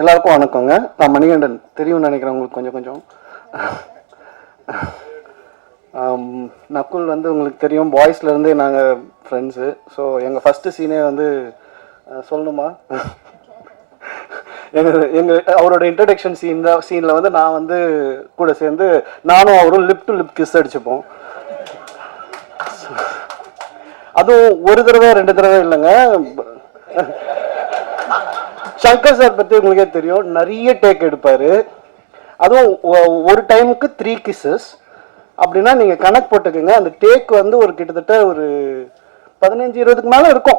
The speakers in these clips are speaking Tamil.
எல்லாருக்கும் வணக்கங்க. நான் மணிகண்டன். தெரியும்னு நினைக்கிறேன் உங்களுக்கு கொஞ்சம் கொஞ்சம். ஆம், நக்குல் வந்து உங்களுக்கு தெரியும். பாய்ஸ்லேருந்தே நாங்கள் ஃப்ரெண்ட்ஸு ஸோ எங்கள் ஃபஸ்ட்டு சீனே வந்து சொல்லணுமா? எங்கள் எங்கள் அவரோட இன்ட்ரடக்ஷன் சீன் தான் சீனில் வந்து நான் வந்து கூட சேர்ந்து நானும் அவரும் லிப் டு லிப் கிஸ் அடிச்சுப்போம். அதுவும் ஒரு தடவை ரெண்டு தடவை இல்லைங்க. சங்கர் சார் பற்றி உங்களுக்கே தெரியும். நிறைய டேக் எடுப்பார். அதுவும் ஒ- ஒரு டைமுக்கு த்ரீ கிஸ்ஸஸ் அப்படின்னா நீங்கள் கணக்கு போட்டுக்கோங்க. அந்த டேக் வந்து ஒரு கிட்டத்தட்ட ஒரு பதினஞ்சு இருபதுக்கு மேலே இருக்கும்.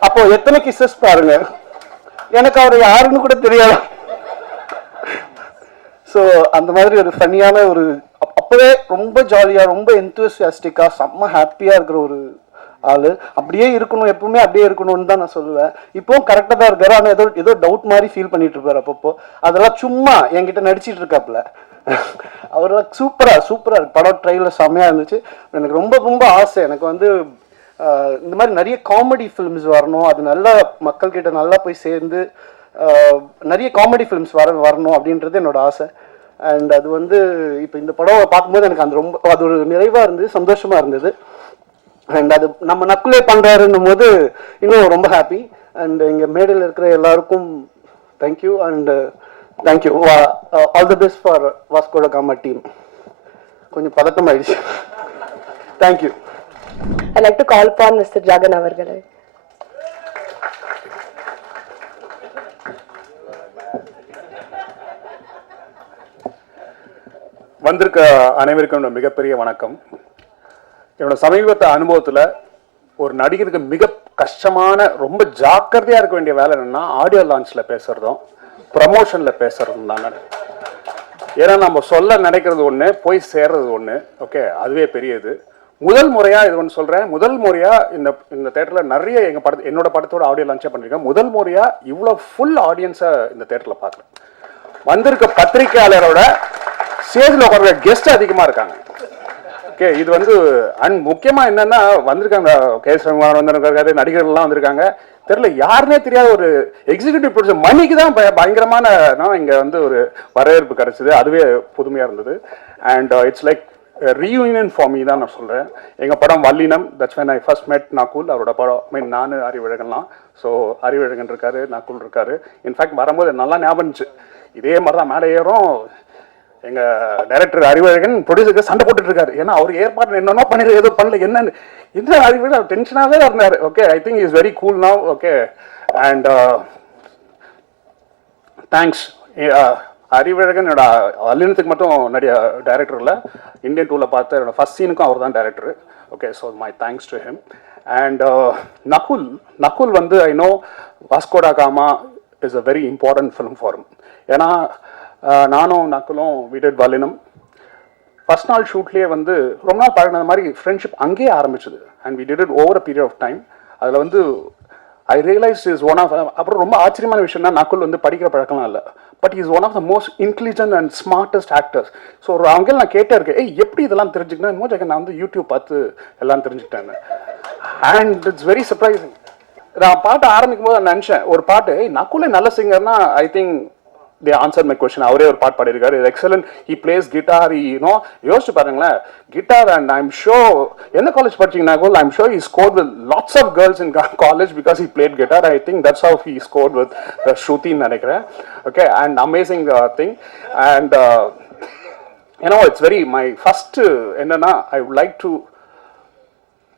அப்போ எத்தனை கிஸ்ஸஸ் பாருங்க. எனக்கு அவர் யாருன்னு கூட தெரியாது. ஸோ அந்த மாதிரி ஒரு ஃபன்னியான ஒரு அப்போவே அப்பவே ரொம்ப ஜாலியாக ரொம்ப எந்தூசியாஸ்டிக்காக செம்ம ஹாப்பியாக இருக்கிற ஒரு ஆள். அப்படியே இருக்கணும் எப்பவுமே அப்படியே இருக்கணும்னு தான் நான் சொல்லுவேன். இப்போவும் கரெக்டாக தான் இருக்காரு. ஆனால் ஏதோ ஏதோ டவுட் மாதிரி ஃபீல் பண்ணிட்டு இருப்பார் அப்பப்போ. அதெல்லாம் சும்மா என்கிட்ட நடிச்சிட்டு இருக்காப்புல. அவரெல்லாம் சூப்பராக சூப்பராக இருக்கு. படம் ட்ரெயிலர் செம்மையாக இருந்துச்சு. எனக்கு ரொம்ப ரொம்ப ஆசை. எனக்கு வந்து இந்த மாதிரி நிறைய காமெடி ஃபிலிம்ஸ் வரணும். அது நல்லா மக்கள்கிட்ட நல்லா போய் சேர்ந்து நிறைய காமெடி ஃபிலிம்ஸ் வர வரணும் அப்படின்றது என்னோட ஆசை. அண்ட் அது வந்து இப்போ இந்த படம் பார்க்கும்போது எனக்கு அந்த ரொம்ப அது ஒரு நிறைவாக இருந்தது சந்தோஷமாக இருந்தது. அண்ட் அது நம்ம நக்குலே பண்றாருன்னும் போது இன்னும் ரொம்ப ஹாப்பி அண்ட் இங்க மேடையில் இருக்கிற எல்லாருக்கும் thank you and thank you all the best for Vasco da Gama team கொஞ்சம் பதட்டம் ஆயிடுச்சு thank you I'd like to call upon Mr. Jagan அவர்களை. வந்திருக்க அனைவருக்கும் மிகப்பெரிய வணக்கம். என்னோட சமீபத்த அனுபவத்துல ஒரு நடிகருக்கு மிக கஷ்டமான ரொம்ப ஜாக்கிரதையா இருக்க வேண்டிய வேலை என்னன்னா ஆடியோ லான்ச்ல பேசுறதும் ப்ரமோஷன்ல பேசுறதும் தான் ஏன்னா நம்ம சொல்ல நினைக்கிறது ஒண்ணு போய் சேர்றது ஒண்ணு ஓகே அதுவே பெரியது. முதல் முறையா இது ஒன்று சொல்றேன். முதல் முறையா இந்த இந்த தேட்டர்ல நிறைய எங்க படத்து என்னோட படத்தோட ஆடியோ லான்ச்சே பண்ணிருக்கேன். முதல் முறையா இவ்வளவு ஃபுல் ஆடியன்ஸை இந்த தேட்டர்ல பார்க்குறேன். வந்திருக்க பத்திரிகையாளரோட ஸ்டேஜில் உட்கார கெஸ்ட் அதிகமா இருக்காங்க. ஓகே இது வந்து அண்ட் முக்கியமா என்னன்னா வந்திருக்காங்க கே. எஸ் ரகுமார் வந்திருக்காரு நடிகர்கள்லாம் வந்திருக்காங்க. தெரியல யாருனே தெரியாத ஒரு எக்ஸிகியூட்டிவ் ப்ரொடியூசர் மணிக்கு தான் பயங்கரமான நான் இங்க வந்து ஒரு வரவேற்பு கிடைச்சது. அதுவே புதுமையா இருந்தது. And it's like reunion for me தான் நான் சொல்றேன். எங்க படம் வல்லினம் தட்ஸ் வென் ஐ ஃபர்ஸ்ட் மெட் நகுல் அவரோட படம். மீன் நானு அறிவழகன்லாம். ஸோ அறிவழகன் இருக்காரு நகுல் இருக்காரு. இன்ஃபேக்ட் வரும்போது நல்லா ஞாபகம் இருந்துச்சு. இதே மாதிரி தான் மேலே ஏறும். எங்க டைரக்டர் அறிவழகன் ப்ரொடியூசருக்கு சண்டை போட்டுட்டு இருக்காரு. ஏன்னா அவர் ஏற்பாடு என்னென்னோ பண்ணிரு ஏதோ பண்ணல என்னன்னு. என்ன அறிவு டென்ஷனாகவே இருந்தார். Okay I think is very cool now okay and thanks Arivazhagan என்னோட அல்லினத்துக்கு மட்டும் நிறைய டைரக்டர் இல்லை. இந்தியன் டூவில் பார்த்த என்னோட ஃபர்ஸ்ட் சீனுக்கும் அவர் தான் director okay so my thanks to him and Nakul Nakul வந்து I know Vasco da Gama is a very important film form ஏன்னா நானும் நக்கலும் விடட் வல்லினம் ஃபஸ்ட் நாள் ஷூட்லேயே வந்து ரொம்ப நாள் பழகினது மாதிரி ஃப்ரெண்ட்ஷிப் அங்கேயே ஆரம்பிச்சது. And we did it over a period of time அதில் வந்து I realise is one of அப்புறம் ரொம்ப ஆச்சரியமான விஷயம்னா நக்குல் வந்து படிக்கிற பழக்கம்லாம் இல்லை. But is one of the most intelligent and smartest actors so ஒரு அவங்க நான் கேட்டே இருக்கேன் ஏய் எப்படி இதெல்லாம் தெரிஞ்சுக்கணும் மோஜாக்க நான் வந்து யூடியூப் பார்த்து எல்லாம் தெரிஞ்சுக்கிட்டேன் அண்ட் இட்ஸ் வெரி சர்ப்ரைசிங் நான் பாட்டு ஆரம்பிக்கும் போது நான் நினச்சேன் ஒரு பாட்டு ஏய் நக்குலே நல்ல சிங்கர்னா I think they answer my question அவரே ஒரு பாட் பாடியிருக்காரு. Excellent he plays guitar you know யோசிச்சு பாருங்களேன். கிட்டார் அண்ட் ஐம் ஷோ என்ன காலேஜ் படிச்சீங்கன்னா கூட I'm sure he score with lots of girls in college because he played guitar I think that's of he score with ஸ்ருதின்னு நினைக்கிறேன். Okay and amazing thing and ஏன்னா இட்ஸ் வெரி மை ஃபஸ்ட்டு என்னன்னா I would like to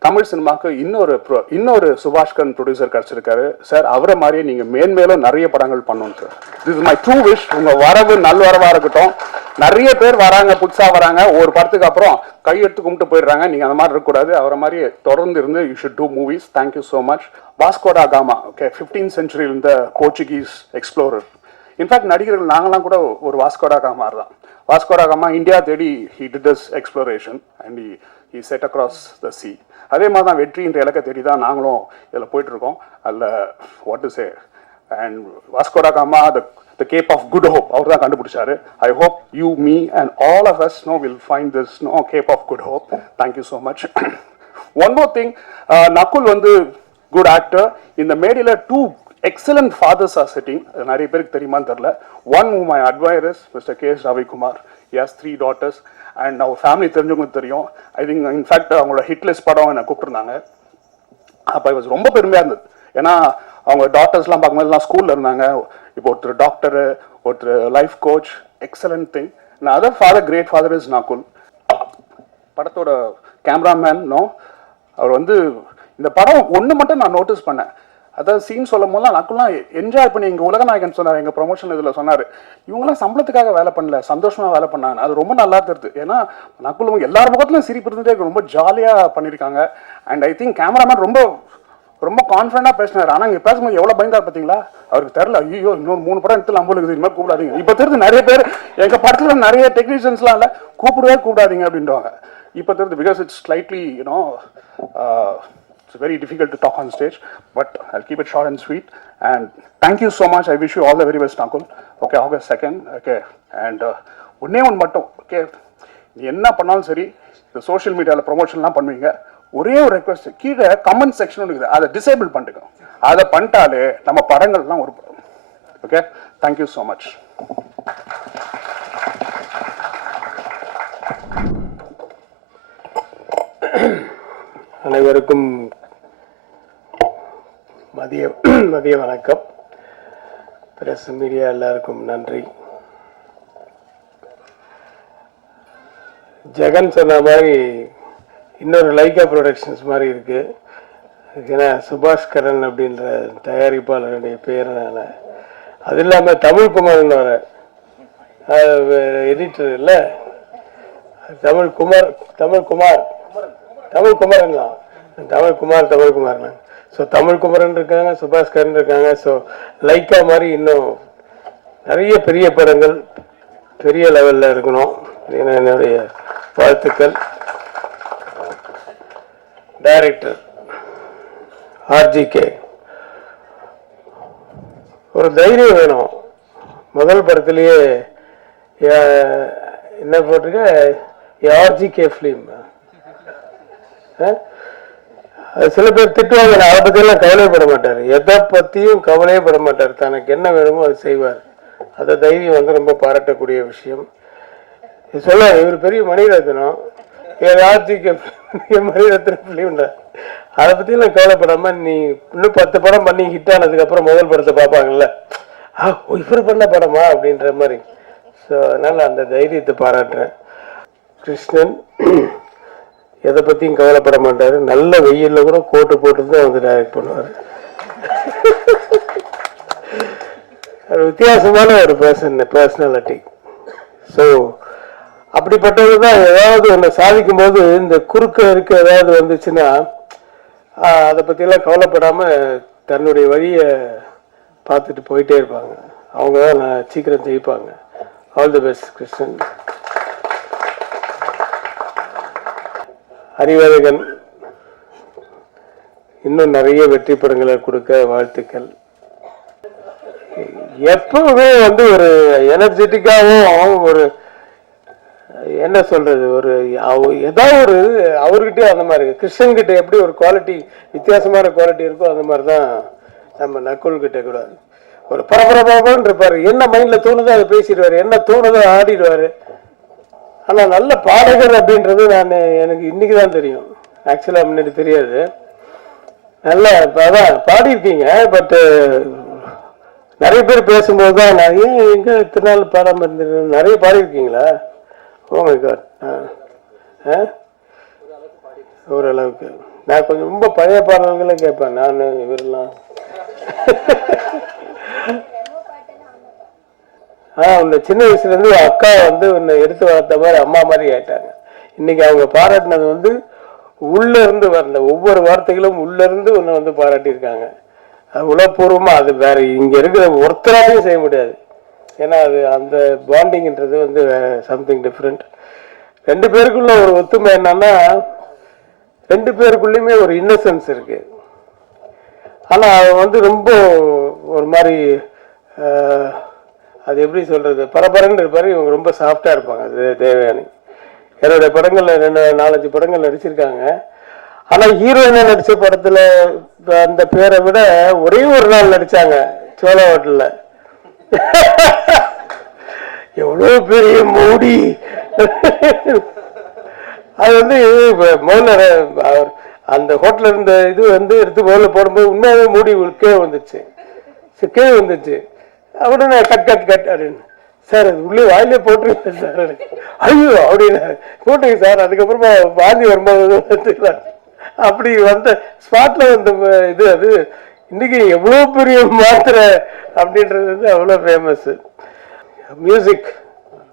Tamil சினிமாக்கு இன்னொரு இன்னொரு சுபாஷ்கரன் ப்ரொடியூசர் கிடச்சிருக்காரு. சார் அவரை மாதிரியே நீங்கள் மேன்மேலும் நிறைய படங்கள் பண்ணணும் sir this my true wish உங்கள் வரவு நல்வரவாக இருக்கட்டும். நிறைய பேர் வராங்க புதுசாக வராங்க. ஒரு படத்துக்கு அப்புறம் கையெடுத்து கும்பிட்டு போயிடுறாங்க. நீங்கள் அந்த மாதிரி இருக்கக்கூடாது. அவரை மாதிரி தொடர்ந்து இருந்து you should do movies thank you so much Vasco da Gama okay fifteen சென்ச்சுரியில் இருந்த போர்ச்சுகீஸ் எக்ஸ்ப்ளோரர் இன்ஃபேக்ட் நடிகர்கள் நாங்களாம் கூட ஒரு வாஸ்கோடா காமார் தான். வாஸ்கோடா காமா இந்தியா தேடி he did exploration and he set across the sea அதே மாதிரி தான் வெற்றின்ற இலக்கை தேடி தான் நாங்களும் இதில் போயிட்டு இருக்கோம் அதில் what is a and Vasco da Gama the the Cape of Good Hope அவர் தான் கண்டுபிடிச்சாரு. I hope you me and all of us know will find this no Cape of Good Hope thank you so much one more thing Nakul வந்து குட் ஆக்டர் இந்த மேடையில் two excellent fathers are sitting நிறைய பேருக்கு தெரியுமான்னு தெரில one whom my அட்வைரஸ் Mister K S Ravikumar has three daughters and அவங்க ஃபேமிலி தெரிஞ்சவங்களுக்கு தெரியும். ஐ திங்க் இன்ஃபேக்ட் அவங்களோட ஹிட்லெஸ் படம் என்னை கூப்பிட்டுருந்தாங்க. அப்போ இது ரொம்ப பெருமையாக இருந்தது. ஏன்னா அவங்க டாக்டர்ஸ்லாம் பார்க்கும்போதுலாம் ஸ்கூலில் இருந்தாங்க. இப்போ ஒருத்தர் டாக்டரு ஒருத்தர் லைஃப் கோச் எக்ஸலண்ட் திங் நான் other father great father is Nakul படத்தோட கேமராமேன் நோ அவர் வந்து இந்த படம் ஒன்று மட்டும் நான் நோட்டீஸ் பண்ணேன். அதாவது சீன் சொல்லும் போதெல்லாம் நக்குலாம் என்ஜாய் பண்ணி எங்கள் உலகநாயகன் சொன்னார் எங்கள் ப்ரொமோஷன் இதில் சொன்னார். இவங்களாம் சம்பளத்துக்காக வேலை பண்ணல சந்தோஷமாக வேலை பண்ணாங்க. அது ரொம்ப நல்லா தெரியுது ஏன்னா நக்குலும் எல்லார் முகத்துலையும் சிரிப்பு இருந்துட்டே ரொம்ப ஜாலியாக பண்ணியிருக்காங்க அண்ட் ஐ திங்க் கேமராமேன் ரொம்ப ரொம்ப கான்ஃபிடண்டாக பேசினார். ஆனால் இங்கே பேசும்போது எவ்வளோ பயந்தார் பார்த்தீங்களா அவருக்கு தெரில ஐயோ இன்னொரு மூணு படம் எடுத்து நம்மளுக்கு இருக்குது மாதிரி கூப்பிடாதீங்க. இப்போ தெரிஞ்சு நிறைய பேர் எங்கள் படத்தில் நிறைய டெக்னீஷியன்ஸ்லாம் இல்லை. கூப்பிடவே கூப்பிடாதீங்க அப்படின்றாங்க இப்போ தெரிஞ்சு because it's slightly you know it's very difficult to talk on stage, but I'll keep it short and sweet. And thank you so much. I wish you all the very best, Nakul. Okay, August 2nd. Okay, and uh, ஒன்னே ஒன்று மட்டும் ஓகே நீ என்ன பண்ணாலும் சரி இந்த சோஷியல் மீடியாவில் ப்ரொமோஷன்லாம் பண்ணுவீங்க ஒரே ஒரு ரெக்வஸ்ட் கீழே கமெண்ட் செக்ஷன் இருக்குது அதை டிசேபிள் பண்ணிட்டுங்க அதை பண்ணிட்டாலே நம்ம படங்கள்லாம் ஒரு ஓகே தேங்க்யூ ஸோ மச் அனைவருக்கும் மதிய மதிய வணக்கம். பிரஸ் மீடியா எல்லாருக்கும் நன்றி. ஜெகன் சொன்ன மாதிரி இன்னொரு லைகா ப்ரொடக்ஷன்ஸ் மாதிரி இருக்குது ஏன்னா சுபாஷ் கரன் அப்படின்ற தயாரிப்பாளருடைய பேரனால. அது இல்லாமல் தமிழ்குமார்னு வர எடிட்டர் இல்லை. தமிழ்குமார் தமிழ்குமார் தமிழ் குமார். தமிழ்குமார் தான். ஸோ தமிழ் குமரன் இருக்காங்க சுபாஸ்கரன் இருக்காங்க. ஸோ லைக்கா மாதிரி இன்னும் நிறைய பெரிய படங்கள் பெரிய லெவலில் இருக்கணும். அப்படின்னு என்னுடைய வாழ்த்துக்கள். டைரக்டர் ஆர்ஜிகே ஒரு தைரியம் வேணும். முதல் படத்துலேயே என்ன போட்டிருக்க? ஆர்ஜிகே ஃபிலிம் ஆ? சில பேர் திட்டுவாங்க நான் அதை பற்றியெல்லாம் கவலைப்பட மாட்டார். எதை பற்றியும் கவலையே பட மாட்டார். தனக்கு என்ன வேணுமோ அது செய்வார். அந்த தைரியம் வந்து ரொம்ப பாராட்டக்கூடிய விஷயம். இது சொல்ல இவர் பெரிய மணிரத்னம். ராஜிக்கு மணிரத்னம் ஃபிலிம்ல அதை பற்றியெல்லாம் கவலைப்படாம நீ இன்னும் பத்து படம் பண்ணி ஹிட் ஆனதுக்கப்புறம் முதல் படத்தை பார்ப்பாங்கல்ல. ஆ ஓ, இவர் பண்ண படமா? அப்படின்ற மாதிரி. ஸோ அதனால் அந்த தைரியத்தை பாராட்டுறேன். கிருஷ்ணன் எதை பற்றியும் கவலைப்பட மாட்டார். நல்ல வெயிலில் கூட கோட்டு போட்டு தான் வந்து டைரக்ட் பண்ணுவார். வித்தியாசமான ஒரு பர்சன் பர்சனாலிட்டி ஸோ அப்படிப்பட்டது தான் ஏதாவது ஒன்று சாதிக்கும்போது இந்த குறுக்க இருக்க ஏதாவது வந்துச்சுன்னா அதை பற்றியெல்லாம் கவலைப்படாமல் தன்னுடைய வழியை பார்த்துட்டு போயிட்டே இருப்பாங்க. அவங்க தான் நான் சீக்கிரம் ஜெயிப்பாங்க. All the best Krishnan Arivazhagan இன்னும் நிறைய வெற்றி படங்களை கொடுக்க வாழ்த்துக்கள். எப்பவுமே வந்து ஒரு எனர்ஜெட்டிக்காகவும் ஒரு என்ன சொல்றது ஒரு அவ- ஏதாவது ஒரு அவர்கிட்டயும் அந்த மாதிரி கிருஷ்ணன் கிட்ட எப்படி ஒரு குவாலிட்டி வித்தியாசமான குவாலிட்டி இருக்கோ அந்த மாதிரி தான் நம்ம நக்குல் கிட்ட கூட. ஒரு பரபரப்பான்னு இருப்பாரு. என்ன மைண்ட்ல தோணுதோ அதை பேசிடுவாரு. என்ன தோணுதோ ஆடிடுவாரு. ஆனால் நல்ல பாடகர் அப்படின்றது நான் எனக்கு இன்னைக்கு தான் தெரியும் ஆக்சுவலாக முன்னாடி தெரியாது. நல்ல அதான் பாடியிருக்கீங்க பட்டு நிறைய பேர் பேசும்போது தான் நான் ஏன் எங்கே இத்தனை நாள் பாடாமல் இருந்தது நிறைய பாடியிருக்கீங்களா? Oh ஓகே மை ஆ? ஓரளவுக்கு. நான் கொஞ்சம் ரொம்ப பழைய பாடல்களை கேட்பேன். நான் இவரெல்லாம். ஆனால் உன்னை சின்ன வயசுலேருந்து அக்கா வந்து உன்னை எடுத்து வளர்த்த மாதிரி அம்மா மாதிரி ஆயிட்டாங்க. இன்னைக்கு அவங்க பாராட்டினது வந்து உள்ளேருந்து வரல ஒவ்வொரு வார்த்தைகளும் உள்ளேருந்து உன்னை வந்து பாராட்டியிருக்காங்க. அது உலகபூர்வமாக அது வேற இங்கே இருக்கிற ஒருத்தராலையும் செய்ய முடியாது. ஏன்னா அது அந்த பாண்டிங்கிறது வந்து சம்திங் டிஃப்ரெண்ட் ரெண்டு பேருக்குள்ள ஒரு ஒத்துமை என்னன்னா ரெண்டு பேருக்குள்ளேயுமே ஒரு இன்னசென்ஸ் இருக்கு. ஆனால் அவன் வந்து ரொம்ப ஒரு மாதிரி அது எப்படி சொல்கிறது பரபரன்னு இருப்பார் இவங்க ரொம்ப சாஃப்டாக இருப்பாங்க. அது தேவயானி. என்னோடய படங்களில் ரெண்டு நாலஞ்சு படங்கள் நடிச்சிருக்காங்க. ஆனால் ஹீரோயினாக நடித்த படத்தில் அந்த பேரை விட ஒரே ஒரு நாள் நடித்தாங்க சோழ ஹோட்டலில். எவ்வளோ பெரிய மூடி. அது வந்து இப்ப முதல்ல அவர் அந்த ஹோட்டலில் இருந்த இது வந்து எடுத்து முதல்ல போடும்போது உண்மையாகவே மூடி கீழே வந்துச்சு. சரி, கீழே வந்துச்சு. உடனே கட் கட் கட் அப்படின்னு. சார் அது உள்ளே வாயிலே போட்டுருங்க சார். ஐயோ அப்படின்னாரு போட்டுங்க சார். அதுக்கப்புறமா வாந்தி வரும்போது வந்துக்கலாம் அப்படி வந்த ஸ்பாட்ல வந்த இது அது. இன்றைக்கி எவ்வளோ பெரிய மாத்திரை அப்படின்றது வந்து அவ்வளோ ஃபேமஸ்ஸு மியூசிக்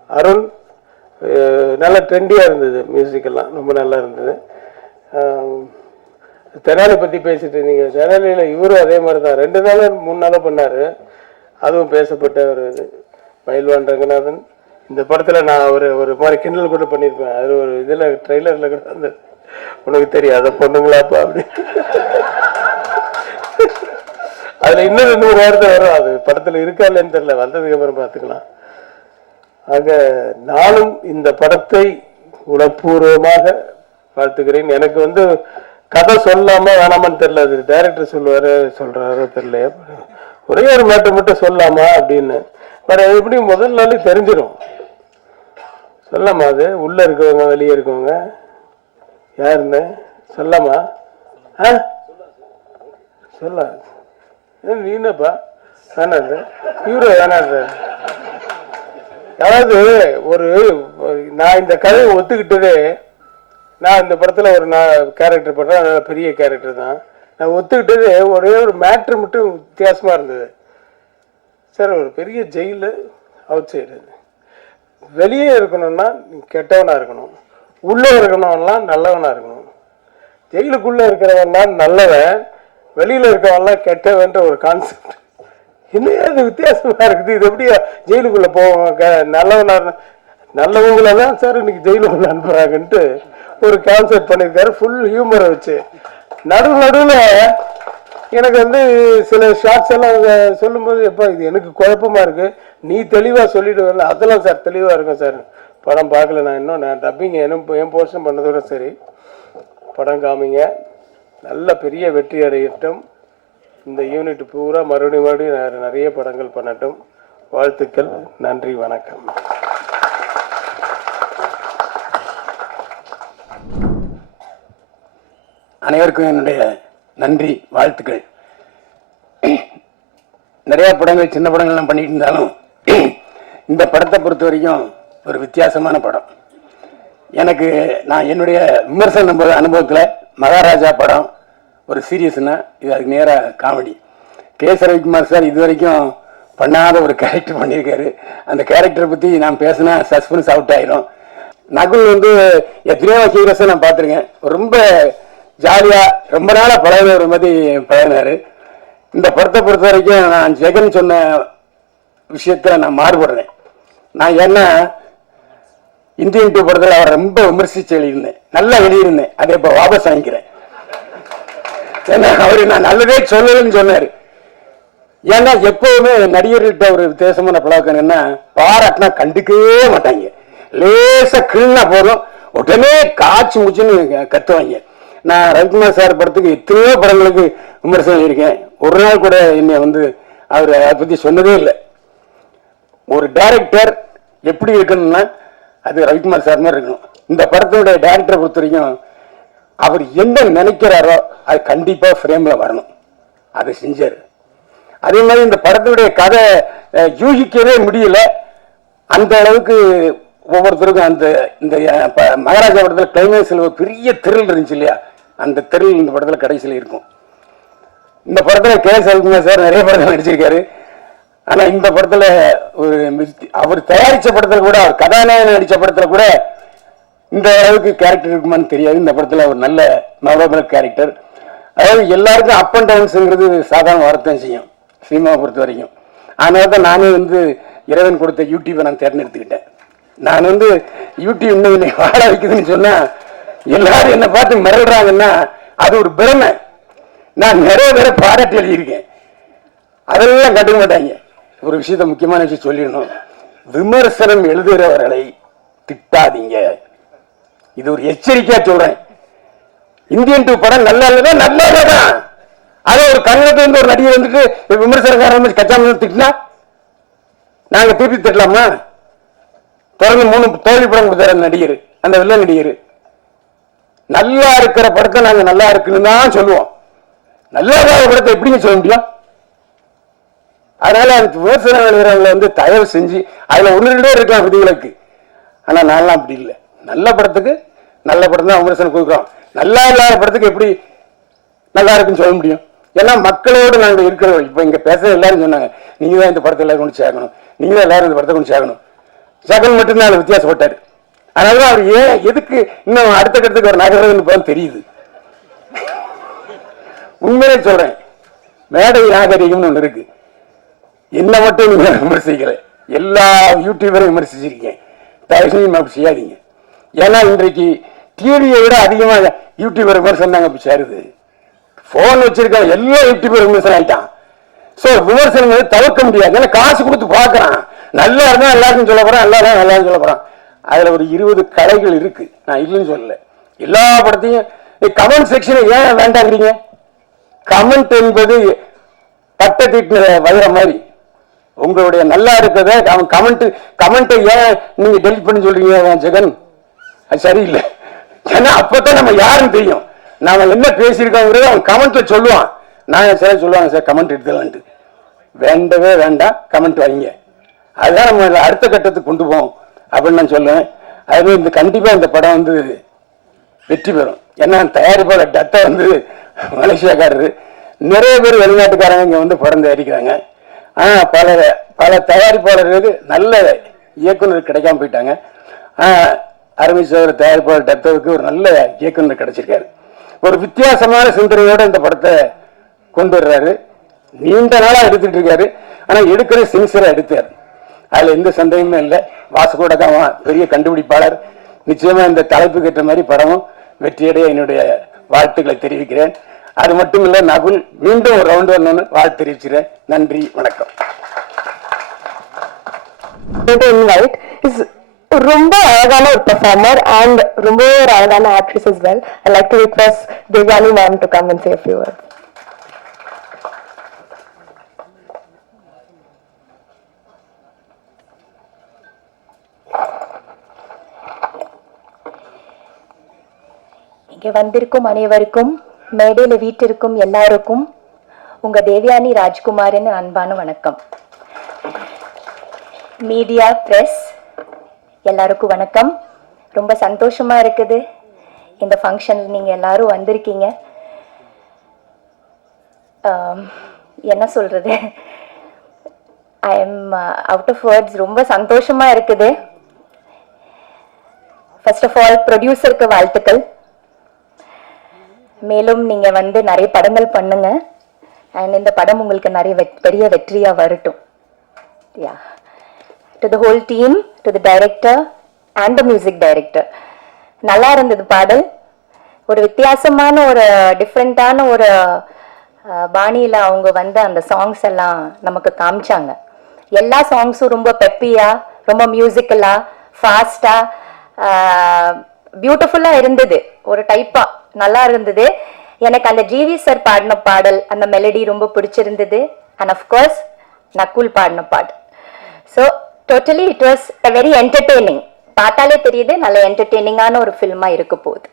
அருண் நல்லா நல்ல ட்ரெண்டியாக இருந்தது மியூசிக்கெல்லாம் ரொம்ப நல்லா இருந்தது. அஹ், தெனாலி பற்றி பேசிட்டு இருந்தீங்க. தெனாலியில் இவரும் அதே மாதிரி தான் ரெண்டு நாளும் மூணு நாளும் பண்ணார். அதுவும் பேசப்பட்ட ஒரு இது. மயில்வான் ரங்கநாதன். இந்த படத்தில் நான் ஒரு ஒரு மாதிரி கிண்டல் கூட பண்ணியிருப்பேன் அது ஒரு இதில் ட்ரெய்லரில் கூட அந்த உனக்கு தெரியாத பொண்ணுங்களாப்பா அப்படி அதில் இன்னும் ரெண்டு மூணு வார்த்தை வரும். அது படத்தில் இருக்கா இல்லைன்னு தெரில வந்ததுக்கு அப்புறம் பார்த்துக்கலாம். ஆக நானும் இந்த படத்தை உணப்பூர்வமாக பார்த்துக்கிறேன் எனக்கு வந்து கதை சொல்லாமல் வேணாமான்னு தெரியல. அது டைரக்டர் சொல்லுவார் சொல்கிறாரோ தெரிலையா ஒரே ஒரு மேட்டர் மட்டும் சொல்லலாமா அப்படின்னு. பட் அது எப்படி முதல் நாளே தெரிஞ்சிடும் சொல்லாமா அது? உள்ளே இருக்கவங்க வெளியே இருக்கவங்க? யாருன்னு? சொல்லாமா? ஆ? சொல்ல நீ என்னப்பா? வேணாது இவரு வேணாது அதாவது ஒரு நான் இந்த கதையை ஒத்துக்கிட்டதே நான் இந்த படத்தில் ஒரு நான் கேரக்டர் பண்ணுறேன் அதனால பெரிய கேரக்டர் தான். நான் ஒத்துக்கிட்டது ஒரே ஒரு மேட்ரு மட்டும் வித்தியாசமாக இருந்தது. சார் ஒரு பெரிய ஜெயிலு அவுட் சைடு வெளியே இருக்கணும்னா நீ கெட்டவனாக இருக்கணும். உள்ளே இருக்கணும்னா நல்லவனாக இருக்கணும். ஜெயிலுக்குள்ளே இருக்கிறவன்லாம் நல்லவன். வெளியில் இருக்கவன்லாம் கெட்டவன்ற ஒரு கான்செப்ட் என்ன அது வித்தியாசமாக இருக்குது? இது எப்படியா ஜெயிலுக்குள்ளே போவாங்க? க- நல்லவனா நல்லவங்கள தான் சார் இன்னைக்கு ஜெயிலுக்குள்ளே அனுப்புகிறாங்கன்ட்டு ஒரு கான்செப்ட் பண்ணியிருக்காரு. ஃபுல் ஹியூமரை வச்சு. நடுவு நடுவில் எனக்கு வந்து சில ஷார்ட்ஸ் எல்லாம் அவங்க சொல்லும்போது எப்போ இது எனக்கு குழப்பமாக இருக்குது நீ தெளிவாக சொல்லிடுவேன் அதெல்லாம் சார் தெளிவாக இருக்கும் சார் படம் பார்க்கல நான் இன்னும். நான் டப்பிங் என் என் போர்ஷன் பண்ணதோட சரி. படம் காமிங்க. நல்ல பெரிய வெற்றி அடையட்டும். இந்த யூனிட் பூரா மறுபடியும் மறுபடியும் நிறைய படங்கள் பண்ணட்டும். வாழ்த்துக்கள். நன்றி வணக்கம். அனைவருக்கும் என்னுடைய நன்றி வாழ்த்துக்கள். நிறைய படங்கள் சின்ன படங்கள்லாம் பண்ணிட்டு இருந்தாலும் இந்த படத்தை பொறுத்த வரைக்கும் ஒரு வித்தியாசமான படம். எனக்கு நான் என்னுடைய விமர்சன அனுபவத்தில் மகாராஜா படம் ஒரு சீரியஸ்னா இது அதுக்கு நேராக comedy. K. S Ravikumar sir இது வரைக்கும் பண்ணாத ஒரு கேரக்டர் பண்ணியிருக்காரு. அந்த கேரக்டரை பற்றி நான் பேசினா சஸ்பென்ஸ் அவுட் ஆயிரும். நகுல் வந்து எத்தனையோ ஹீரோஸை நான் பார்த்துருக்கேன். ரொம்ப ஜாலியாக ரொம்ப நாளாக பழகின மாதிரி பழகினார். இந்த படத்தை பொறுத்த வரைக்கும் நான் ஜெகன் சொன்ன விஷயத்த நான் மாறுபடுறேன். நான் என்ன இந்தியன் டூ படத்தில் அவரை ரொம்ப விமர்சித்து எழுதியிருந்தேன். நல்லா எழுதியிருந்தேன். அதை இப்போ வாபஸ் வாங்கிக்கிறேன். ஏன்னா அவர் நான் நல்லதே சொல்லலன்னு சொன்னார். ஏன்னா எப்போவுமே நடிகர்கள்ட்ட ஒரு வித்தியாசமான பழக்கம் என்னன்னா பாராட்டினா கண்டுக்கவே மாட்டாங்க. லேசாக கிள்னா போதும். உடனே காய்ச்சி முடிச்சுன்னு கத்துவாங்க. நான் ரவிக்குமார் சார் படத்துக்கு எத்தனையோ படங்களுக்கு விமர்சனம் இருக்கேன் ஒரு நாள் கூட என்னை வந்து அவர் அதை பற்றி சொன்னதே இல்லை. ஒரு டைரக்டர் எப்படி இருக்கணும்னா அது ரவிக்குமார் சார் மாதிரி இருக்கணும். இந்த படத்தோட டேரக்டரை பொறுத்த வரைக்கும் அவர் என்ன நினைக்கிறாரோ அது கண்டிப்பாக ஃப்ரேமில் வரணும். அதை செஞ்சார். அதே மாதிரி இந்த படத்துடைய கதை யூகிக்கவே முடியல. அந்த அளவுக்கு ஒவ்வொருத்தருக்கும் அந்த இந்த மகாராஜா படத்தில் கிளைமேக்ஸில் ஒரு பெரிய திரில் இருந்துச்சு இல்லையா? அந்த தெருள் இந்த படத்துல கடைசியில் இருக்கும். இந்த படத்துல கே எஸ் சார் நிறைய படத்தில் நடிச்சிருக்காரு. ஆனா இந்த படத்துல ஒரு அவர் தயாரிச்ச படத்துல கூட அவர் கதாநாயகன் நடிச்ச படத்துல கூட இந்த அளவுக்கு கேரக்டர் இருக்குமான்னு தெரியாது. இந்த படத்துல ஒரு நல்ல மெமரபிள் கேரக்டர் அதாவது எல்லாருக்கும் அப் அண்ட் டவுன்ஸுங்கிறது சாதாரண வார்த்தை செய்யும். சினிமாவை பொறுத்த வரைக்கும். அதனால தான் நானே வந்து இறைவன் கொடுத்த யூடியூப்பை நான் தேர்ந்தெடுத்துக்கிட்டேன். நான் வந்து யூடியூப் இன்னும் என்னை வாழ வைக்குதுன்னு சொன்னா எல்லாரும் என்னை பார்த்து மிரடுறாங்கன்னா அது ஒரு பெருமை. நான் நிறைய பேரை பாராட்டி எழுதியிருக்கேன். அதெல்லாம் கண்டுக்க மாட்டாங்க. ஒரு விஷயத்த முக்கியமான விஷயம் சொல்லிடணும். விமர்சனம் எழுதுகிறவர்களை திட்டாதீங்க. இது ஒரு எச்சரிக்கையா சொல்றேன். இந்தியன் டூ படம் நல்லா இல்லைன்னா நல்லா இல்லைதான் அதை ஒரு கன்னடத்துல இருந்து ஒரு நடிகர் வந்துட்டு விமர்சனக்காரன் வந்து கச்சாம திட்டினா நாங்க திருப்பி திட்டலாமா? தொடர்ந்து மூணு தோல்வி படம் கொடுத்தாரு அந்த நடிகர் அந்த வில்ல நடிகர். நல்லா இருக்கிற படத்தை நாங்க நல்லா இருக்குன்னு தான் சொல்லுவோம். நல்லா இல்லாத படத்தை எப்படிங்க சொல்ல முடியும்? அதனால அந்த விமர்சனம் எழுதுறவங்களை வந்து தயவு செஞ்சு அதுல ஒன்று ரெண்டே இருக்கலாம் விதிகளுக்கு ஆனா நான்லாம் அப்படி இல்லை. நல்ல படத்துக்கு நல்ல படம் தான் விமர்சனம் கொடுக்குறோம். நல்லா இல்லாத படத்துக்கு எப்படி நல்லா இருக்குன்னு சொல்ல முடியும்? ஏன்னா மக்களோடு நாங்கள் இருக்கிறோம். இப்போ இங்கே பேச எல்லாரும் சொன்னாங்க நீங்கள் தான் இந்த படத்தை எல்லாரும் கொண்டு சேர்க்கணும். நீங்கள் தான் எல்லாரும் இந்த படத்தை கொண்டு சேர்க்கணும். ஜெகன் மட்டும்தான் அதில் வித்தியாசப்பட்டார். அதனால அவர் ஏன் எதுக்கு இன்னும் அடுத்த கட்டத்துக்கு ஒரு நகர்றதுன்னு தெரியுது. உண்மையிலே சொல்றேன் மேடை நாகரிகம்னு ஒன்று இருக்கு. என்ன மட்டும் நீங்க விமர்சிக்கல. எல்லா யூடியூபரையும் விமர்சிச்சிருக்கீங்க தயவு செஞ்சு அப்படி செய்யாதீங்க. ஏன்னா இன்றைக்கு டிவியை விட அதிகமா யூடியூபர் விமர்சனம் தாங்க இப்ப சேருது. போன் வச்சிருக்க எல்லா யூடியூபர் விமர்சனம் ஆயிட்டான். ஸோ விமர்சனங்களை தவிர்க்க முடியாது. ஏன்னா காசு கொடுத்து பார்க்குறான். நல்லா இருந்தால் எல்லாருக்கும் சொல்ல போறான் நல்லா இருந்தால் நல்லா சொல்ல போறான். அதில் ஒரு இருபது கலைகள் இருக்கு. நான் இல்லைன்னு சொல்லல. எல்லா படத்தையும் கமெண்ட் செக்ஷனை ஏன் வேண்டாங்கிறீங்க? கமெண்ட் என்பது பட்டை தீட்டின வயிற மாதிரி. உங்களுடைய நல்லா இருக்கிறத அவன் கமெண்ட் கமெண்ட்டை ஏன் நீங்க டெலிட் பண்ணி சொல்றீங்க ஜெகன்? அது சரியில்லை. ஏன்னா அப்பதான் நம்ம யாருன்னு தெரியும். நாம என்ன பேசியிருக்கோங்கிறது அவன் கமெண்ட்ல சொல்லுவான். நான் சார் சொல்லுவாங்க சார் கமெண்ட் எடுத்துலான்ட்டு வேண்டவே வேண்டாம். கமெண்ட் வைங்க அதுதான் நம்ம அடுத்த கட்டத்துக்கு கொண்டு போவோம். அப்படின்னு நான் சொல்லுவேன் அதுவே இந்த கண்டிப்பாக இந்த படம் வந்து வெற்றி பெறும். ஏன்னா தயாரிப்பாளர் டத்தை வந்து மலேசியாக்காரரு. நிறைய பேர் வெளிநாட்டுக்காரங்க இங்கே வந்து படம் தயாரிக்கிறாங்க. ஆனால் பல பல தயாரிப்பாளர்களுக்கு நல்ல இயக்குனர் கிடைக்காம போயிட்டாங்க. அருமை சோதர தயாரிப்பாளர் டத்தவுக்கு ஒரு நல்ல இயக்குனர் கிடைச்சிருக்காரு. ஒரு வித்தியாசமான சிந்தனையோடு இந்த படத்தை கொண்டு வர்றாரு. நீண்ட நாளாக எடுத்துட்டு இருக்காரு. ஆனால் எடுக்கிற சின்சியரா எடுத்தார். அதில் எந்த சந்தேகமும் இல்லை. வாசுகோட தான் பெரிய கண்டுபிடிப்பாளர். நிச்சயமா இந்த தலைப்புக்கு ஏற்ற மாதிரி படமும் வெற்றியடைய என்னுடைய வாழ்த்துக்களை தெரிவிக்கிறேன். அது மட்டும் இல்ல நகுல் மீண்டும் ஒரு ரவுண்ட் வரணும்னு வாழ்த்து தெரிவிக்கிறேன் நன்றி வணக்கம். இஸ் ரொம்ப அழகான ஒரு பெர்ஃபார்மர் அண்ட் ரொம்ப ஒரு அழகான actress is well I like to request Devayani ma'am to come and say few words இங்கே வந்திருக்கும் அனைவருக்கும் மேடையில் வீட்டிற்கும் எல்லாருக்கும் உங்க தேவயானி ராஜ்குமாரின் அன்பான வணக்கம். மீடியா ப்ரெஸ் எல்லாருக்கும் வணக்கம். ரொம்ப சந்தோஷமா இருக்குது. இந்த ஃபங்க்ஷனில் நீங்கள் எல்லாரும் வந்திருக்கீங்க. என்ன சொல்றது? I am out of words ரொம்ப சந்தோஷமா இருக்குது. ஃபர்ஸ்ட் ஆஃப் ஆல் ப்ரொடியூசருக்கு வாழ்த்துக்கள். மேலும் நீங்க வந்து நிறைய படங்கள் பண்ணுங்க. அண்ட் இந்த படம் உங்களுக்கு நிறைய பெரிய வெற்றியா வரட்டும். Yeah to the whole team to the director and the music director நல்லா இருந்தது பாடல். ஒரு வித்தியாசமான ஒரு டிஃப்ரெண்ட்டான ஒரு பாணியில் அவங்க வந்து அந்த சாங்ஸ் எல்லாம் நமக்கு காமிச்சாங்க. எல்லா சாங்ஸும் ரொம்ப பெப்பியாக ரொம்ப மியூசிக்கலாக ஃபாஸ்ட்டாக பியூட்டிஃபுல்லாக இருந்தது. ஒரு டைப்பாக நல்லா இருந்தது. எனக்கு அந்த ஜிவி சார் பாடின பாடல் அந்த மெலடி ரொம்ப பிடிச்சிருந்தது. அண்ட் அஃப்கோர்ஸ் நக்குல் பாடின பாடல். So totally it was a very entertaining பார்த்தாலே தெரியுது நல்ல என்டர்டெய்னிங்கான ஒரு ஃபில்மாக இருக்க போகுது.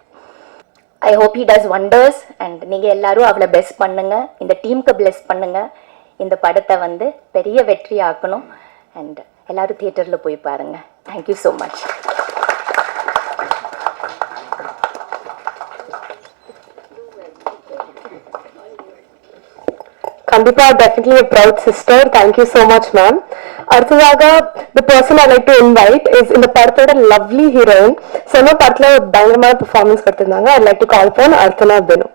I hope he does wonders and நீங்க எல்லாரும் அவளை பெஸ்ட் பண்ணுங்க. இந்த டீமுக்கு பிளெஸ் பண்ணுங்க. இந்த படத்தை வந்து பெரிய வெற்றி ஆக்கணும் அண்ட் எல்லாரும் தியேட்டர்ல போய் பாருங்க. தேங்க்யூ ஸோ மச் கண்டிப்பா definitely a sister sister. Thank so much ma'am அடுத்ததாக the person I like to invite is இந்த படத்தோட லவ்லி ஹீரோயின் செம படத்துல ஒரு பயங்கரமான பெர்ஃபார்மன்ஸ் கொடுத்திருந்தாங்க. ஐ லைக் டு கால் பண்ண அர்த்தனா பெனு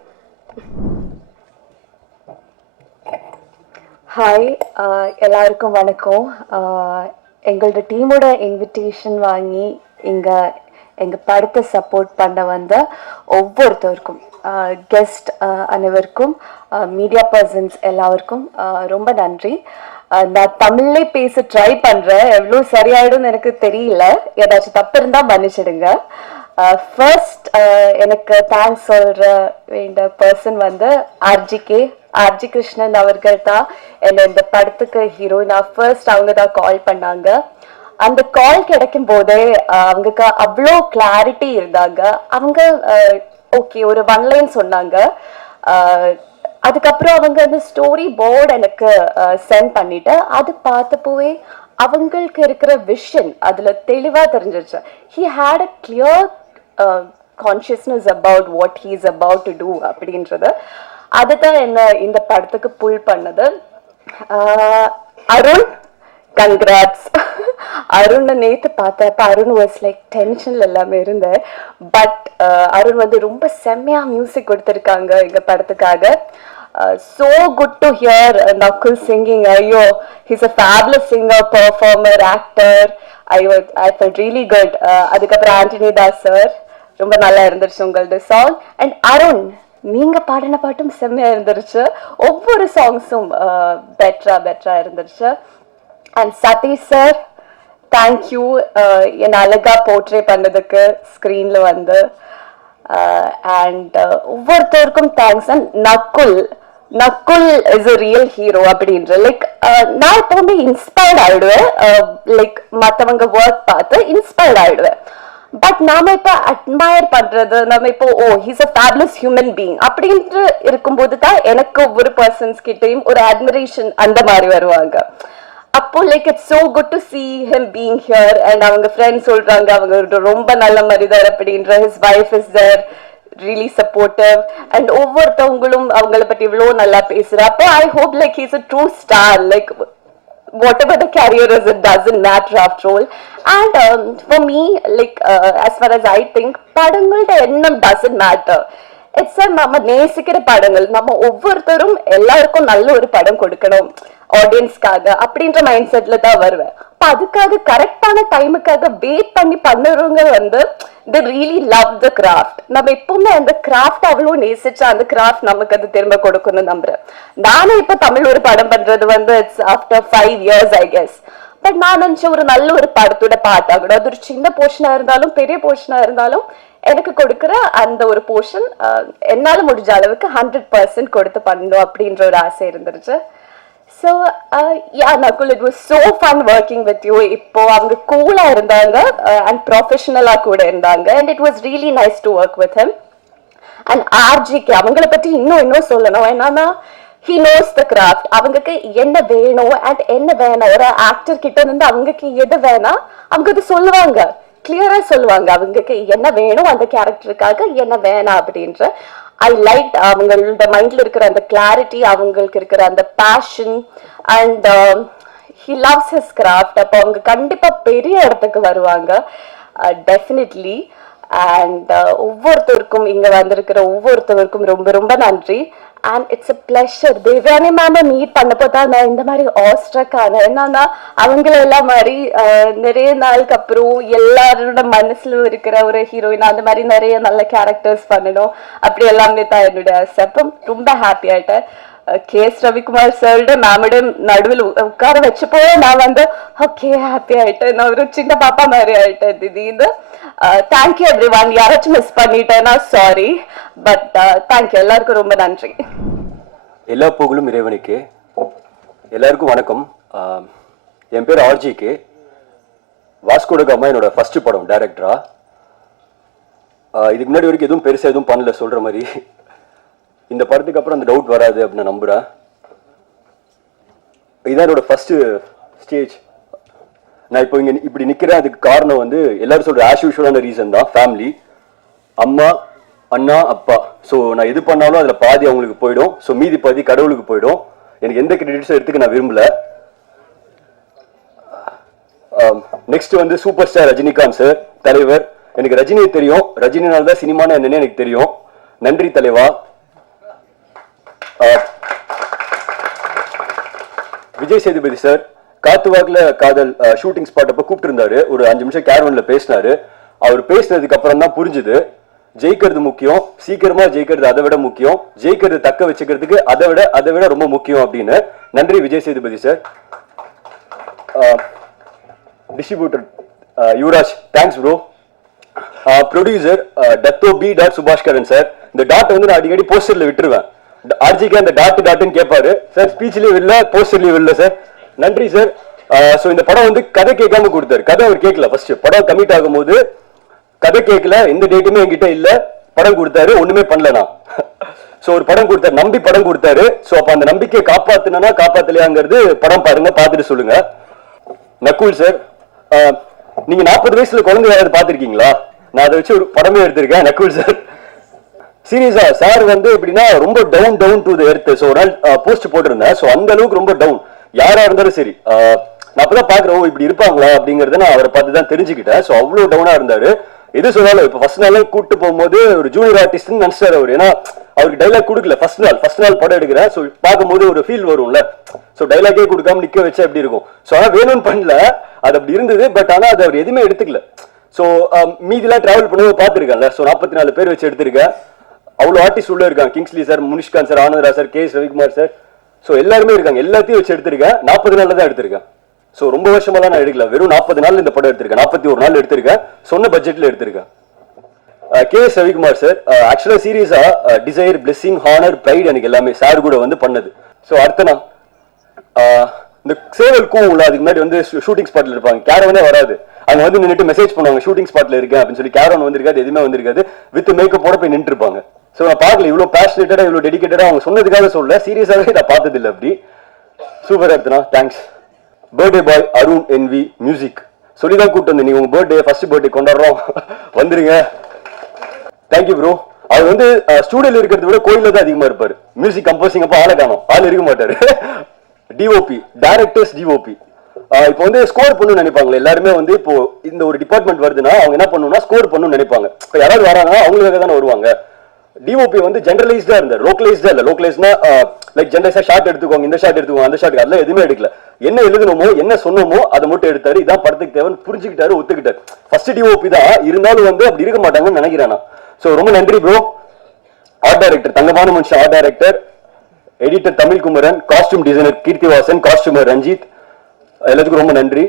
ஹாய் எல்லாருக்கும் வணக்கம். ஆஹ் எங்களோட டீமோட இன்விடேஷன் வாங்கி இங்கே எங்கள் படத்தை சப்போர்ட் பண்ண வந்த ஒவ்வொருத்தருக்கும் uh, கெஸ்ட் uh, அனைவருக்கும் மீடியா பர்சன்ஸ் எல்லாருக்கும் ரொம்ப நன்றி. நான் தமிழ்லே பேச ட்ரை பண்ணுறேன் எவ்வளோ சரியாயிடும்னு எனக்கு தெரியல. ஏதாச்சும் தப்பு இருந்தால் மன்னிச்சிடுங்க. ஃபர்ஸ்ட் எனக்கு தேங்க்ஸ் சொல்கிற வேண்ட பர்சன் வந்து ஆர்ஜிகே ஆர்ஜி கிருஷ்ணன் அவர்கள் தான் என்ன இந்த படத்துக்கு ஹீரோயினா ஃபர்ஸ்ட் அவங்க தான் கால் பண்ணாங்க. அந்த கால் கிடைக்கும் போதே அவங்களுக்கு அவ்வளோ கிளாரிட்டி இருந்தாங்க. அவங்க ஓகே ஒரு ஒன் லைன் சொன்னாங்க. அதுக்கப்புறம் அவங்க அந்த ஸ்டோரி போர்டு எனக்கு சென்ட் பண்ணிட்டு அது பார்த்தப்போவே அவங்களுக்கு இருக்கிற விஷன் அதுல தெளிவா தெரிஞ்சிருச்சு. He had a clear consciousness about what he is about to do அப்படின்றது. அதுதான் என்ன இந்த படத்துக்கு புல் பண்ணது. அருண் கங்க்ராட்ஸ் அருணை நேத்து பார்த்தப்ப அருண் வாஸ் லைக் டென்ஷன்ல எல்லாமே இருந்தேன். பட் அருண் வந்து ரொம்ப செம்மையா மியூசிக் கொடுத்துருக்காங்க எங்க படத்துக்காக. Uh, so good to hear uh, Nakul singing. ஐயோ he's a fabulous singer, performer, actor. I I fell really good அதுக்கப்புறம் ஆண்டனி தாஸ் சார் ரொம்ப நல்லா இருந்துச்சு உங்களோட சாங் அண்ட் அருண் நீங்க பாடின பாட்டும் செம்மையா இருந்துருச்சு. ஒவ்வொரு சாங்ஸும் பெட்டரா பெட்டரா இருந்துருச்சு. And Sathish sir thank you என்னை அழகா போர்ட்ரே பண்ணதுக்கு ஸ்க்ரீனில் வந்து. Uh, அண்ட் uh, ஒவ்வொருத்தருக்கும் thanks and Nakul Nakul is a real hero அப்படின்ற லைக் uh, நான் எப்பவுமே இன்ஸ்பயர்ட் ஆயிடுவேன். Uh, லைக் மத்தவங்க ஒர்க் பார்த்து இன்ஸ்பயர்ட் ஆயிடுவேன். பட் நாம இப்போ அட்மயர் பண்றது நம்ம இப்போ ஓ he's a fabulous human being அப்படின்ட்டு இருக்கும்போது தான் எனக்கு ஒவ்வொரு பர்சன்ஸ் கிட்டேயும் ஒரு அட்மிரேஷன் அந்த மாதிரி வருவாங்க. அப்போ like it's so good to see him being here and அவங்க ஃப்ரெண்ட்ஸ் சொல்றாங்க அவங்க ரொம்ப நல்ல மனிதர் அப்படின்ற his wife is there really supportive and ஒவ்வொருத்தவங்களும் அவங்கள பத்தி இவ்வளவு நல்லா பேசுற. அப்போ I hope like is a true star like whatever the career is it matter after all. And um, for me, like uh, as far as I think, படங்களோட எண்ணம் doesn't மேட்டர் இட்ஸ் நம்ம நேசிக்கிற படங்கள். நம்ம ஒவ்வொருத்தரும் எல்லாருக்கும் நல்ல ஒரு படம் கொடுக்கணும். ஆடியன்ஸ்க்காக அப்படின்ற மைண்ட் செட்ல தான் வருவேன். அப்ப அதுக்காக கரெக்டான டைமுக்காக வெயிட் பண்ணி பண்ணுறவங்க வந்து the really love the craft நம்ம எப்பவுமே அந்த கிராஃப்ட் அவ்வளோ நேசிச்சா அந்த கிராஃப்ட் நமக்கு அது திரும்ப கொடுக்கணும்னு நம்புறேன். நானும் இப்போ தமிழ் ஒரு படம் பண்றது வந்து it's after five years I guess but நான் நினச்ச ஒரு நல்ல ஒரு படத்தோட பாட்டா கூட அது ஒரு சின்ன போர்ஷனா இருந்தாலும் பெரிய போர்ஷனா இருந்தாலும் எனக்கு கொடுக்குற அந்த ஒரு போர்ஷன் என்னால் முடிஞ்ச அளவுக்கு ஹண்ட்ரட் பர்சன்ட் கொடுத்து பண்ணணும் அப்படின்ற ஒரு ஆசை இருந்துருச்சு. So yeah Nakul it was so fun working with you இப்போ அவங்க கூலா இருந்தாங்க uh, அண்ட் ப்ரொஃபஷனலாக கூட இருந்தாங்க and it was really nice to work with him and ஆர்ஜிக்கு அவங்கள பற்றி இன்னும் இன்னும் சொல்லணும். என்னன்னா ஹி நோஸ் த கிராஃப்ட் அவங்களுக்கு என்ன வேணும் அண்ட் என்ன வேணும். ஒரு ஆக்டர் கிட்ட இருந்து அவங்களுக்கு எது வேணாம் அவங்க அது சொல்லுவாங்க. கிளியரா சொல்லுவாங்க. அவங்களுக்கு என்ன வேணும் அந்த கேரக்டருக்காக என்ன வேணாம் அப்படின்ற ஐ லைக் அவங்களோட மைண்ட்ல இருக்கிற அந்த கிளாரிட்டி அவங்களுக்கு இருக்கிற அந்த passion and he loves his craft அப்போ அவங்க கண்டிப்பா பெரிய இடத்துக்கு வருவாங்க. Uh, டெஃபினெட்லி அண்ட் uh, ஒவ்வொருத்தருக்கும் இங்க வந்திருக்கிற ஒவ்வொருத்தருக்கும் ரொம்ப ரொம்ப நன்றி. And it's a pleasure Devayani ma'am meet பண்ணப்போ தான் நான் இந்த மாதிரி ஆஸ்ட்ரக் ஆனேன் என்னன்னா அவங்கள எல்லாம் மாதிரி அஹ், நிறைய நாளுக்கு அப்புறம் எல்லாரோட மனசுல இருக்கிற ஒரு ஹீரோயின் அந்த மாதிரி நிறைய நல்ல கேரக்டர்ஸ் பண்ணணும் அப்படி எல்லாமே தான் என்னுடைய ஆசை அப்போ ரொம்ப ஹாப்பி ஆயிட்டேன் கே எஸ் ரவிக்குமார் சாரோட மேமோட நடுவில் உட்கார வச்சப்போ நான் வந்து ஓகே ஹாப்பி ஆயிட்டேன் நான் ஒரு சின்ன பாப்பா மாதிரி ஆயிட்டேன் திடீர்னு தேங்க்யூ எவ்ரி ஒன் யாராச்சும் மிஸ் பண்ணிட்டேன்னா சாரி பட் தேங்க்யூ எல்லாருக்கும் ரொம்ப நன்றி. எல்லா புகழும் இறைவனுக்கு. எல்லாருக்கும் வணக்கம். என் பேர் ஆர்ஜிக்கு வாஸ்கோடகாமா என்னோட ஃபர்ஸ்ட் படம் டைரக்டரா இதுக்கு முன்னாடி வரைக்கும் எதுவும் பெருசாக எதுவும் பண்ணல சொல்கிற மாதிரி. இந்த படத்துக்கு அப்புறம் அந்த டவுட் வராது அப்படின்னு நான் இதுதான் என்னோட ஃபஸ்ட்டு ஸ்டேஜ் நான் இப்போ இங்கே இப்படி நிற்கிறேன் அதுக்கு காரணம் வந்து எல்லாரும் சொல்கிற ஆஸ் யூஷுவலான ரீசன் தான். ஃபேமிலி அம்மா அண்ணா அப்பா. ஸோ நான் எது பண்ணாலும் அதில் பாதி அவங்களுக்கு போயிடும். ஸோ மீதி பாதி கடவுளுக்கு போயிடும். எனக்கு எந்த கிரெடிட்ஸும் எடுத்துக்க நான் விரும்பல. நெக்ஸ்ட் வந்து சூப்பர் ஸ்டார் ரஜினிகாந்த் சார் தலைவர். எனக்கு ரஜினியை தெரியும். ரஜினினால தான் சினிமான்னு என்னன்னு எனக்கு தெரியும். நன்றி தலைவா. விஜய் சேதுபதி சார் காத்து வாக்குல காதல் ஷூட்டிங் ஸ்பாட் அப்ப கூப்பிட்டு இருந்தாரு ஒரு அஞ்சு நிமிஷம் கேர்வன்ல பேசினாரு. அவர் பேசினதுக்கு அப்புறம் தான் புரிஞ்சுது. ஜெயிக்கிறது முக்கியம். சீக்கிரமா ஜெயிக்கிறது அதை விட முக்கியம். ஜெயிக்கிறது தக்க வச்சுக்கிறதுக்கு அதை விட அதை விட ரொம்ப முக்கியம் அப்படின்னு. நன்றி Vijay Sethupathi sir distributor Yuvaraj thanks bro producer Dato P dot Subaskaran sir இந்த டாட் வந்து நான் அடிக்கடி போஸ்டர்ல விட்டுருவேன். ஆர்ஜிக்கு அந்த டாட் டாட்னு கேட்பாரு சார் ஸ்பீச்லயும் இல்லை போஸ்டர்லயும் இல்லை சார் நன்றி சார் ஸோ இந்த படம் வந்து கதை கேட்காம கொடுத்தாரு. கதை அவர் கேட்கல. ஃபர்ஸ்ட் படம் கமிட் ஆகும்போது கதை கேட்கல. எந்த டேட்டுமே என்கிட்ட இல்லை. படம் கொடுத்தாரு. ஒண்ணுமே பண்ணலனா ஸோ ஒரு படம் கொடுத்தாரு. நம்பி படம் கொடுத்தாரு. ஸோ அப்போ அந்த நம்பிக்கையை காப்பாத்தினா காப்பாத்தலையாங்கிறது படம் பாருங்க பார்த்துட்டு சொல்லுங்க. நக்குல் சார் நீங்க நாற்பது வயசுல குழந்தை யாராவது பார்த்துருக்கீங்களா? நான் அதை வச்சு ஒரு படமே எடுத்திருக்கேன். நக்குல் சார் சீரியஸா சார் வந்து எப்படின்னா ரொம்ப down down to the earth so ஒரு நாள் போஸ்ட் போட்டிருந்தேன். ஸோ அந்த அளவுக்கு ரொம்ப டவுன் யாரா இருந்தாலும் சரி நான் அப்பதான் பாக்குறேன் ஓ, இப்படி இருப்பாங்களா அப்படிங்கறத நான் அவரை பார்த்து தான் தெரிஞ்சுக்கிட்டேன். ஸோ அவ்வளவு டவுனா இருந்தாரு. எது சொன்னாலும் இப்போ ஃபர்ஸ்ட் நாள் கூட்டு போகும்போது ஒரு ஜூனியர் ஆர்டிஸ்ட்னு நினைச்சாரு அவர். ஏன்னா அவருக்கு டைலாக் கொடுக்கல ஃபர்ஸ்ட் நாள் ஃபர்ஸ்ட் நாள் படம் எடுக்கிறேன். ஸோ பார்க்கும்போது ஒரு ஃபீல் வரும்ல. ஸோ டைலாக்கே கொடுக்காம நிக்க வச்சா எப்படி இருக்கும்? ஸோ ஆனால் வேணும்னு பண்ணல. அது அப்படி இருந்தது பட் ஆனால் அது அவர் எதுவுமே எடுத்துக்கல. ஸோ மீதிலாம் டிராவல் பண்ணும்போது பார்த்துருக்கேன்ல. ஸோ நாற்பத்தி நாலு பேர் வச்சு எடுத்திருக்கேன். அவ்வளோ ஆர்டிஸ்ட் உள்ள இருக்காங்க. Kingsley sir Munishkanth sir Anandaraj sir K S Ravikumar sir so எல்லாருமே இருக்காங்க. எல்லாத்தையும் வச்சு எடுத்திருக்கேன் நாற்பது நாளில் தான் எடுத்திருக்கேன் ஸோ ரொம்ப வருஷமெல்லாம் நான் எடுக்கல. வெறும் நாற்பது நாள் இந்த படம் எடுத்திருக்கேன் நாற்பத்தி ஒரு நாள் எடுத்திருக்கேன் சொன்ன பட்ஜெட்டில் எடுத்திருக்கேன் கே. எஸ் ரவிக்குமார் சார் ஆக்சுவலாக சீரியஸாக டிசைர் பிளெஸிங் ஹானர் ப்ரைட் எனக்கு எல்லாமே சார் கூட வந்து பண்ணது. ஸோ அடுத்தனா இந்த சேவல் கூவும்ல அதுக்கு முன்னாடி வந்து ஷூட்டிங் ஸ்பாட்ல இருப்பாங்க. கேரவனே வராது. அங்க வந்து நின்றுட்டு மெசேஜ் பண்ணுவாங்க. ஷூட்டிங் ஸ்பாட்ல இருக்கேன் அப்படின்னு சொல்லி கேரவன் வந்திருக்காது எதுவுமே வந்திருக்காது. வித் மேக்கப் போட போய் நின்றுருப்பாங்க. ஸோ நான் பார்க்கல. இவ்வளோ பேஷனேட்டடாக இவ்வளோ டெடிக்கேட்டடாக அவங்க சொன்னதுக்காக சொல்ல சீரியஸாகவே நான் பார்த்ததில்லை அப்படி. Super Arthana thanks birthday boy Arun envy music சொல்லி தான் கூப்பிட்டு வந்து நீங்கள் உங்கள் பர்த்டே ஃபர்ஸ்ட் பர்த்டே கொண்டாடுறோம். வந்துருங்க. தேங்க்யூ ப்ரோ அவர் வந்து ஸ்டூடியோல இருக்கிறத விட கோயிலில் தான் அதிகமா இருப்பாரு. மியூசிக் கம்போசிங் அப்போ ஆளை காணும். ஆள் இருக்க மாட்டாரு. டிஓபி டைரக்டர்ஸ் டிஓபி இப்போ வந்து ஸ்கோர் பண்ணணும்னு நினைப்பாங்க எல்லாருமே வந்து இப்போ இந்த ஒரு டிபார்ட்மெண்ட் வருதுன்னா அவங்க என்ன பண்ணணும்னா ஸ்கோர் பண்ணணும்னு நினைப்பாங்க. இப்போ யாராவது வராங்கன்னா அவங்களுக்காக தானே வருவாங்க. டிஓபி வந்து ஜென்ரலைஸ்டா இருந்தார். லோக்கலைஸ்டா இல்ல. லோக்கலைஸ்னா லைக் ஜென்ரலைஸா ஷார்ட் எடுத்துக்கோங்க இந்த ஷார்ட் எடுத்துக்கோங்க அந்த ஷார்ட் அதெல்லாம் எதுவுமே எடுக்கல. என்ன எழுதணுமோ என்ன சொன்னோமோ அதை மட்டும் எடுத்தாரு. இதான் படத்துக்கு தேவன் புரிஞ்சுக்கிட்டாரு ஒத்துக்கிட்டாரு. ஃபர்ஸ்ட் டிஓபி தான் இருந்தாலும் வந்து அப்படி இருக்க மாட்டாங்கன்னு நினைக்கிறேன்? ஸோ ரொம்ப நன்றி ப்ரோ ஆர்ட் டைரக்டர் தங்கமான மனுஷன் art director editor Tamil Kumaran costume designer Keerthivasan costumer Ranjith. எல்லாத்துக்கும் ரொம்ப நன்றி.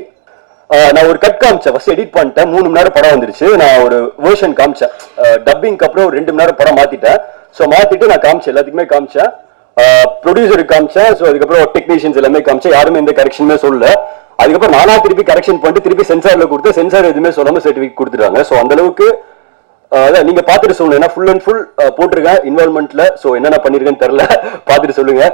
நான் ஒரு கட் காமிச்சேன். ஃபர்ஸ்ட் எடிட் பண்ணிட்டேன். மூணு மணி நேரம் படம் வந்துருச்சு. நான் ஒரு வேர்ஷன் காமிச்சேன். டப்பிங்க்கு அப்புறம் ஒரு ரெண்டு மணி நேரம் படம் மாத்திட்டேன். ஸோ மாத்திட்டு நான் காமிச்சேன். எல்லாத்துக்குமே காமிச்சேன். ப்ரொடியூசருக்கு காமிச்சேன். ஸோ அதுக்கப்புறம் டெக்னீஷியன்ஸ் எல்லாமே காமிச்சேன். யாருமே எந்த கரெக்ஷனுமே சொல்லல. அதுக்கப்புறம் நானா திருப்பி கரெக்ஷன் பண்ணிட்டு திருப்பி சென்சார்ல கொடுத்து சென்சார் எதுவுமே சொல்லாம சர்டிஃபிகேட் கொடுத்துட்டாங்க. ஸோ அந்த அளவுக்கு அதான் நீங்க பாத்துட்டு சொல்லுங்க. ஏன்னா ஃபுல் அண்ட் ஃபுல் போட்டிருக்கேன் இன்வால்மெண்ட்ல ஸோ என்னென்ன பண்ணிருக்கேன்னு தெரியல. பார்த்துட்டு சொல்லுங்க.